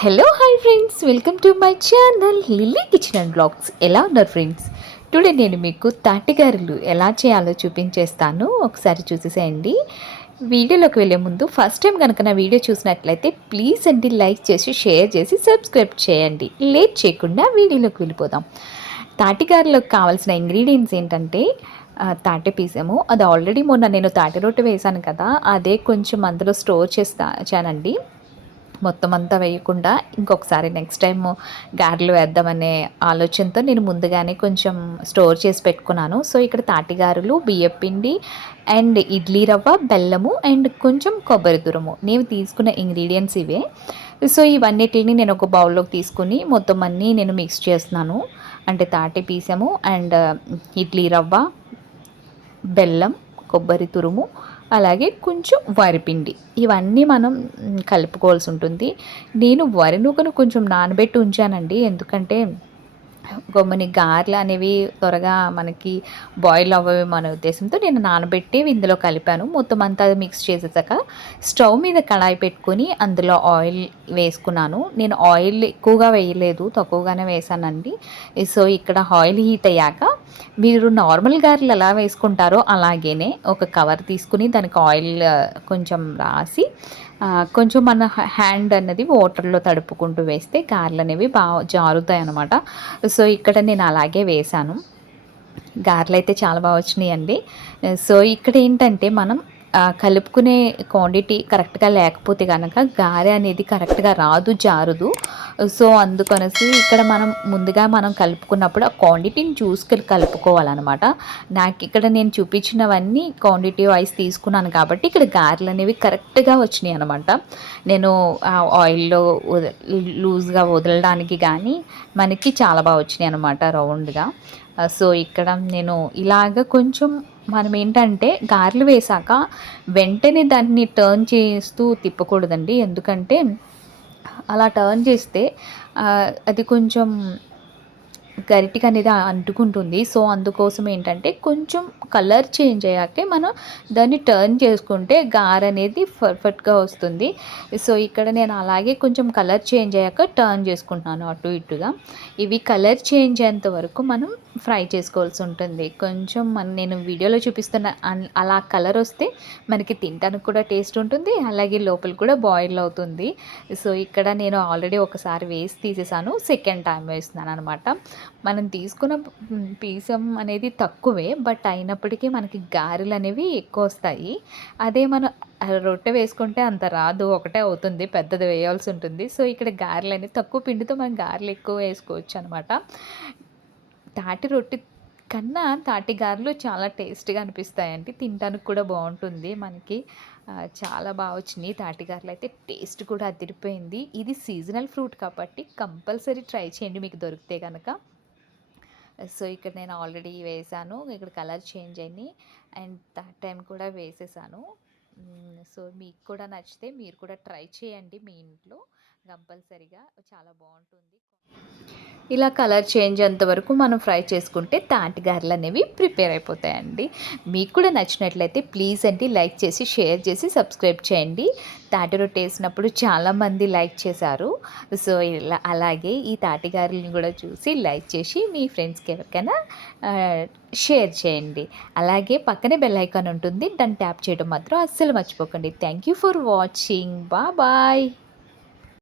Hello hi friends, welcome to my channel Lily kitchen and blogs. ఎలా ఉన్నారు friends? Today నేను మీకు తాటిగారెలు ఎలా చేయాలో చూపించేస్తాను. ఒకసారి చూసేసేయండి. వీడియోలోకి వెళ్ళే ముందు ఫస్ట్ టైం కనుక నా వీడియో చూసినట్లయితే ప్లీజ్ అండి లైక్ చేసి షేర్ చేసి సబ్స్క్రైబ్ చేయండి. లేట్ చేయకుండా వీడియోలోకి వెళ్ళిపోదాం. తాటిగారెలకు కావాల్సిన ఇంగ్రీడియంట్స్ ఏంటంటే తాటి పీసాము. అది ఆల్రెడీ మొన్న నేను తాటి రొట్టె వేశాను కదా, అదే కొంచెం అందులో స్టోర్ చేస్తానండి. మొత్తం అంతా వేయకుండా ఇంకొకసారి నెక్స్ట్ టైం గారెలు వేద్దామనే ఆలోచనతో నేను ముందుగానే కొంచెం స్టోర్ చేసి పెట్టుకున్నాను. సో ఇక్కడ తాటిగారెలు, బియ్యపిండి అండ్ ఇడ్లీ రవ్వ, బెల్లము అండ్ కొంచెం కొబ్బరి తురుము. నేను తీసుకున్న ఇంగ్రీడియంట్స్ ఇవే. సో ఇవన్నిటిని నేను ఒక బౌల్లోకి తీసుకుని మొత్తం అన్నీ నేను మిక్స్ చేస్తున్నాను. అంటే తాటి పీసము అండ్ ఇడ్లీ రవ్వ, బెల్లం, కొబ్బరి తురుము, అలాగే కొంచెం వరిపిండి, ఇవన్నీ మనం కలుపుకోవాల్సి ఉంటుంది. నేను వరి నూకను కొంచెం నానబెట్టి ఉంచానండి. ఎందుకంటే గమ్ముని గారెలు అనేవి త్వరగా మనకి బాయిల్ అవ్వవేమో అనే ఉద్దేశంతో నేను నానబెట్టి ఇందులో కలిపాను. మొత్తం అంతా మిక్స్ చేసేసాక స్టవ్ మీద కడాయి పెట్టుకొని అందులో ఆయిల్ వేసుకున్నాను. నేను ఆయిల్ ఎక్కువగా వేయలేదు, తక్కువగానే వేసానండి. సో ఇక్కడ ఆయిల్ హీట్ అయ్యాక మీరు నార్మల్ గారెలు ఎలా వేసుకుంటారో అలాగేనే ఒక కవర్ తీసుకుని దానికి ఆయిల్ కొంచెం రాసి కొంచెం మన హ్యాండ్ అన్నది వాటర్లో తడుపుకుంటూ వేస్తే గారెలు అనేవి బాగా జారుతాయి అన్నమాట. సో ఇక్కడ నేను అలాగే వేశాను. గారెలు అయితే చాలా బాగా వచ్చినాయండి. సో ఇక్కడ ఏంటంటే మనం కలుపుకునే క్వాంటిటీ కరెక్ట్గా లేకపోతే కనుక గారె అనేది కరెక్ట్గా రాదు, జారుదు. సో అందుకనేసి ఇక్కడ మనం కలుపుకున్నప్పుడు ఆ క్వాంటిటీని చూసుకొని కలుపుకోవాలన్నమాట. నాకు ఇక్కడ నేను చూపించినవన్నీ క్వాంటిటీ వైజ్ తీసుకున్నాను కాబట్టి ఇక్కడ గారెలు అనేవి కరెక్ట్గా వచ్చినాయి అనమాట. నేను ఆయిల్లో లూజ్గా వదలడానికి కానీ మనకి చాలా బాగా వచ్చినాయి అనమాట రౌండ్గా. సో ఇక్కడ నేను ఇలాగ కొంచెం మనం ఏంటంటే గారెలు వేశాక వెంటనే దాన్ని టర్న్ చేస్తూ తిప్పకూడదండి. ఎందుకంటే అలా టర్న్ చేస్తే అది కొంచెం గరిటెకి అనేది అంటుకుంటుంది. సో అందుకోసం ఏంటంటే కొంచెం కలర్ చేంజ్ అయ్యాకే మనం దాన్ని టర్న్ చేసుకుంటే గారె అనేది పర్ఫెక్ట్గా వస్తుంది. సో ఇక్కడ నేను అలాగే కొంచెం కలర్ చేంజ్ అయ్యాక టర్న్ చేసుకుంటున్నాను అటు ఇటుగా. ఇవి కలర్ చేంజ్ అయ్యేంత వరకు మనం ఫ్రై చేసుకోవాల్సి ఉంటుంది. కొంచెం నేను వీడియోలో చూపిస్తున్న అలా కలర్ వస్తే మనకి తినడానికి కూడా టేస్ట్ ఉంటుంది, అలాగే లోపల కూడా బాయిల్ అవుతుంది. సో ఇక్కడ నేను ఆల్రెడీ ఒకసారి వేసి తీసేసాను, సెకండ్ టైం వేస్తున్నాను అనమాట. మనం తీసుకున్న పీసం అనేది తక్కువే, బట్ అయినప్పటికీ మనకి గారెలు అనేవి ఎక్కువ వస్తాయి. అదే మనం రొట్టె వేసుకుంటే అంత రాదు, ఒకటే అవుతుంది, పెద్దది వేయాల్సి ఉంటుంది. సో ఇక్కడ గారెలు అనేది తక్కువ పిండితో మనం గారెలు ఎక్కువ వేసుకోవచ్చు అనమాట. తాటి రొట్టె కన్నా తాటి గారెలు చాలా టేస్ట్గా అనిపిస్తాయండి, తినడానికి కూడా బాగుంటుంది మనకి. చాలా బాగా వచ్చినాయి తాటి గారెలు అయితే, టేస్ట్ కూడా అదిరిపోయింది. ఇది సీజనల్ ఫ్రూట్ కాబట్టి కంపల్సరీ ట్రై చేయండి మీకు దొరికితే కనుక. సో ఇక్కడ నేను ఆల్రెడీ వేసాను, ఇక్కడ కలర్ చేంజ్ అయింది అండ్ థర్డ్ టైం కూడా వేసేసాను. సో మీకు కూడా నచ్చితే మీరు కూడా ట్రై చేయండి మీ ఇంట్లో కంపల్సరీగా, చాలా బాగుంటుంది. ఇలా కలర్ చేంజ్ అంతవరకు మనం ఫ్రై చేసుకుంటే తాటి గారెలు అనేవి ప్రిపేర్ అయిపోతాయండి. మీకు కూడా నచ్చినట్లయితే ప్లీజ్ అండి లైక్ చేసి షేర్ చేసి సబ్స్క్రైబ్ చేయండి. తాటి రొట్టె వేసినప్పుడు చాలామంది లైక్ చేశారు. సో ఇలా అలాగే ఈ తాటి గారెలను కూడా చూసి లైక్ చేసి మీ ఫ్రెండ్స్కి ఎవరికైనా షేర్ చేయండి. అలాగే పక్కనే బెల్ ఐకాన్ ఉంటుంది, దాన్ని ట్యాప్ చేయడం మాత్రం అస్సలు మర్చిపోకండి. Thank you for watching. Bye.